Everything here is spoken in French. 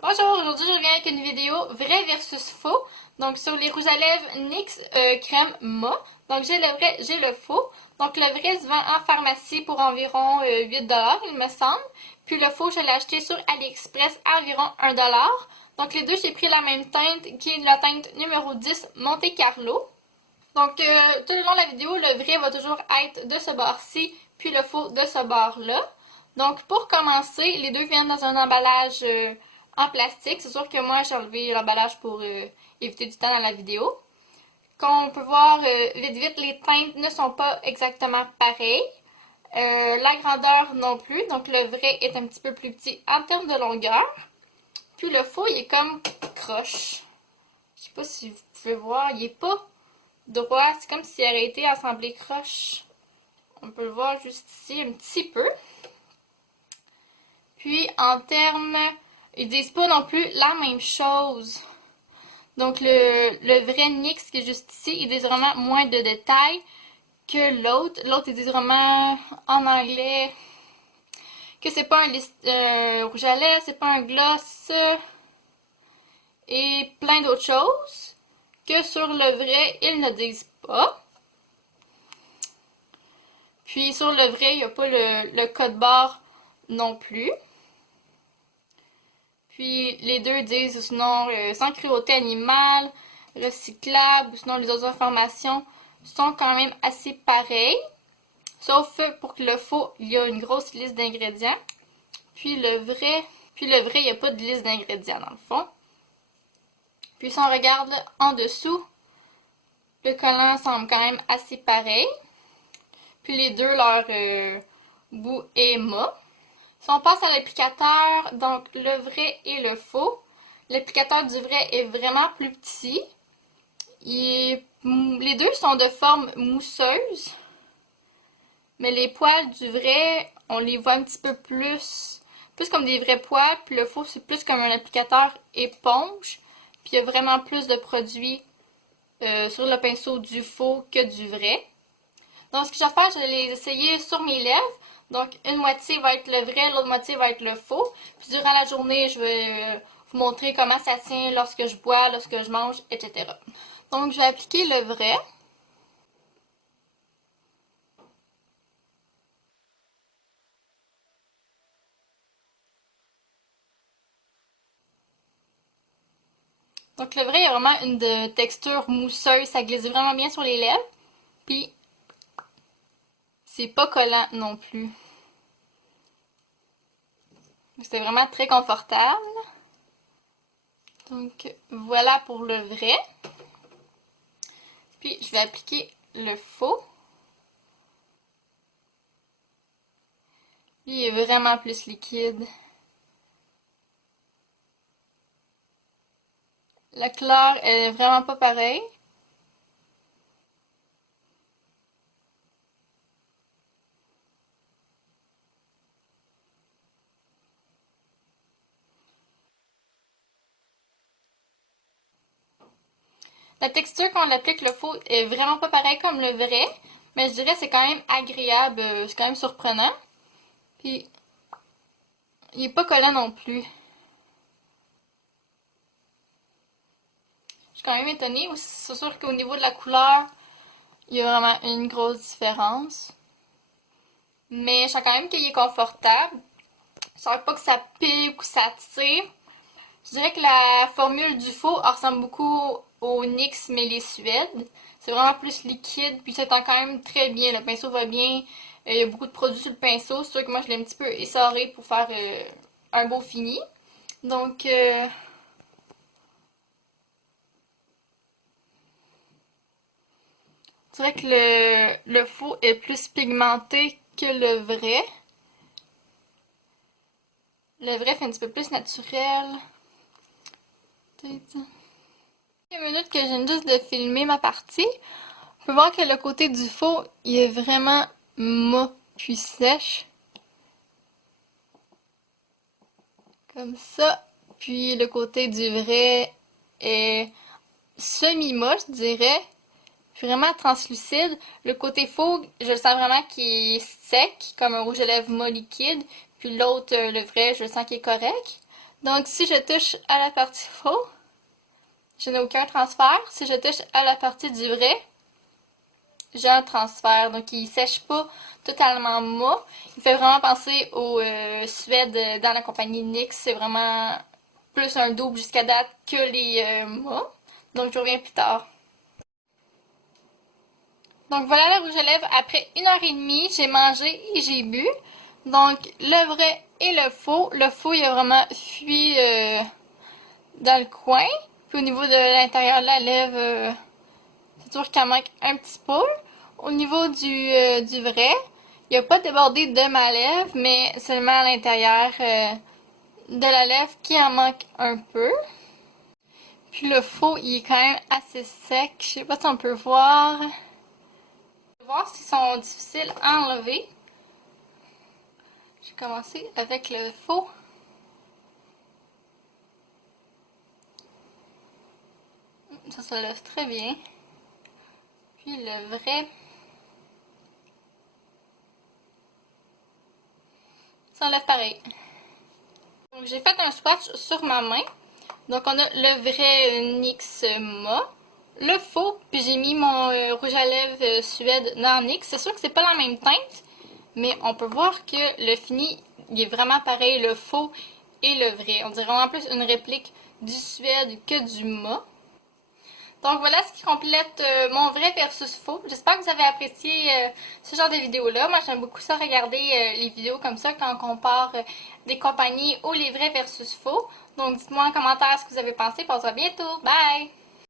Bonjour, aujourd'hui je reviens avec une vidéo vrai versus faux. Donc sur les rouges à lèvres NYX crème Ma. Donc j'ai le vrai, j'ai le faux. Donc le vrai se vend en pharmacie pour environ 8$ il me semble. Puis le faux je l'ai acheté sur AliExpress à environ 1$. Donc les deux j'ai pris la même teinte qui est la teinte numéro 10 Monte Carlo. Donc tout le long de la vidéo le vrai va toujours être de ce bord-ci puis le faux de ce bord-là. Donc pour commencer, les deux viennent dans un emballage en plastique. C'est sûr que moi j'ai enlevé l'emballage pour éviter du temps dans la vidéo. Comme on peut voir vite vite, les teintes ne sont pas exactement pareilles. La grandeur non plus. Donc le vrai est un petit peu plus petit en termes de longueur. Puis le faux, il est comme croche. Je sais pas si vous pouvez voir, il est pas droit. C'est comme s'il aurait été assemblé croche. On peut le voir juste ici un petit peu. Puis en termes, ils disent pas non plus la même chose. Donc le vrai NYX qui est juste ici, ils disent vraiment moins de détails que l'autre. L'autre, ils disent vraiment en anglais que c'est pas un rouge à lèvres, c'est pas un gloss et plein d'autres choses que sur le vrai, ils ne disent pas. Puis sur le vrai, il n'y a pas le code barre non plus. Puis les deux disent sinon sans cruauté animale, recyclable, ou sinon les autres informations sont quand même assez pareilles. Sauf pour que le faux, il y a une grosse liste d'ingrédients. Puis le vrai, il n'y a pas de liste d'ingrédients dans le fond. Puis si on regarde en dessous, le collant semble quand même assez pareil. Puis les deux, leur bout est mat. Si on passe à l'applicateur, donc le vrai et le faux, l'applicateur du vrai est vraiment plus petit. Les deux sont de forme mousseuse, mais les poils du vrai, on les voit un petit peu plus comme des vrais poils, puis le faux, c'est plus comme un applicateur éponge, puis il y a vraiment plus de produits sur le pinceau du faux que du vrai. Donc, ce que je vais faire, je vais les essayer sur mes lèvres. Donc, une moitié va être le vrai, l'autre moitié va être le faux. Puis, durant la journée, je vais vous montrer comment ça tient lorsque je bois, lorsque je mange, etc. Donc, je vais appliquer le vrai. Donc, le vrai, il y a vraiment une texture mousseuse. Ça glisse vraiment bien sur les lèvres. Puis, c'est pas collant non plus. C'est vraiment très confortable. Donc, voilà pour le vrai. Puis, je vais appliquer le faux. Lui, il est vraiment plus liquide. La couleur, elle est vraiment pas pareille. La texture, quand on l'applique le faux, est vraiment pas pareille comme le vrai. Mais je dirais que c'est quand même agréable. C'est quand même surprenant. Puis, il est pas collant non plus. Je suis quand même étonnée. C'est sûr qu'au niveau de la couleur, il y a vraiment une grosse différence. Mais je sens quand même qu'il est confortable. Je sens pas que ça pique ou que ça tire. Je dirais que la formule du faux ressemble beaucoup au NYX mais les Suèdes. C'est vraiment plus liquide, puis ça tend quand même très bien. Le pinceau va bien. Il y a beaucoup de produits sur le pinceau. C'est sûr que moi je l'ai un petit peu essoré pour faire un beau fini. Donc, je dirais que le faux est plus pigmenté que le vrai. Le vrai fait un petit peu plus naturel. Peut-être. Quelques minutes que je viens juste de filmer ma partie, on peut voir que le côté du faux, il est vraiment mat puis sèche. Comme ça. Puis le côté du vrai est semi-mat, je dirais. Vraiment translucide. Le côté faux, je le sens vraiment qui est sec, comme un rouge à lèvres mat liquide. Puis l'autre, le vrai, je le sens qui est correct. Donc si je touche à la partie faux, je n'ai aucun transfert. Si je touche à la partie du vrai, j'ai un transfert. Donc il sèche pas totalement mât. Il fait vraiment penser au Suède dans la compagnie NYX. C'est vraiment plus un double jusqu'à date que les mâts. Donc je reviens plus tard. Donc voilà le rouge à lèvres. Après 1 heure et demie, j'ai mangé et j'ai bu. Donc le vrai et le faux. Le faux, il a vraiment fui dans le coin. Puis au niveau de l'intérieur de la lèvre, c'est sûr qu'il en manque un petit peu. Au niveau du vrai, il n'a pas débordé de ma lèvre, mais seulement à l'intérieur de la lèvre qui en manque un peu. Puis le faux, il est quand même assez sec. Je sais pas si on peut voir. On peut voir s'ils sont difficiles à enlever. J'ai commencé avec le faux. Ça se lève très bien. Puis le vrai, ça enlève pareil. Donc j'ai fait un swatch sur ma main. Donc on a le vrai NYX mat, le faux, puis j'ai mis mon rouge à lèvres Suède dans NYX. C'est sûr que c'est pas la même teinte, mais on peut voir que le fini, il est vraiment pareil, le faux et le vrai. On dirait vraiment plus une réplique du Suède que du mat. Donc voilà ce qui complète mon vrai versus faux. J'espère que vous avez apprécié ce genre de vidéo-là. Moi j'aime beaucoup ça, regarder les vidéos comme ça quand on compare des compagnies ou les vrais versus faux. Donc dites-moi en commentaire ce que vous avez pensé. On se voit bientôt. Bye!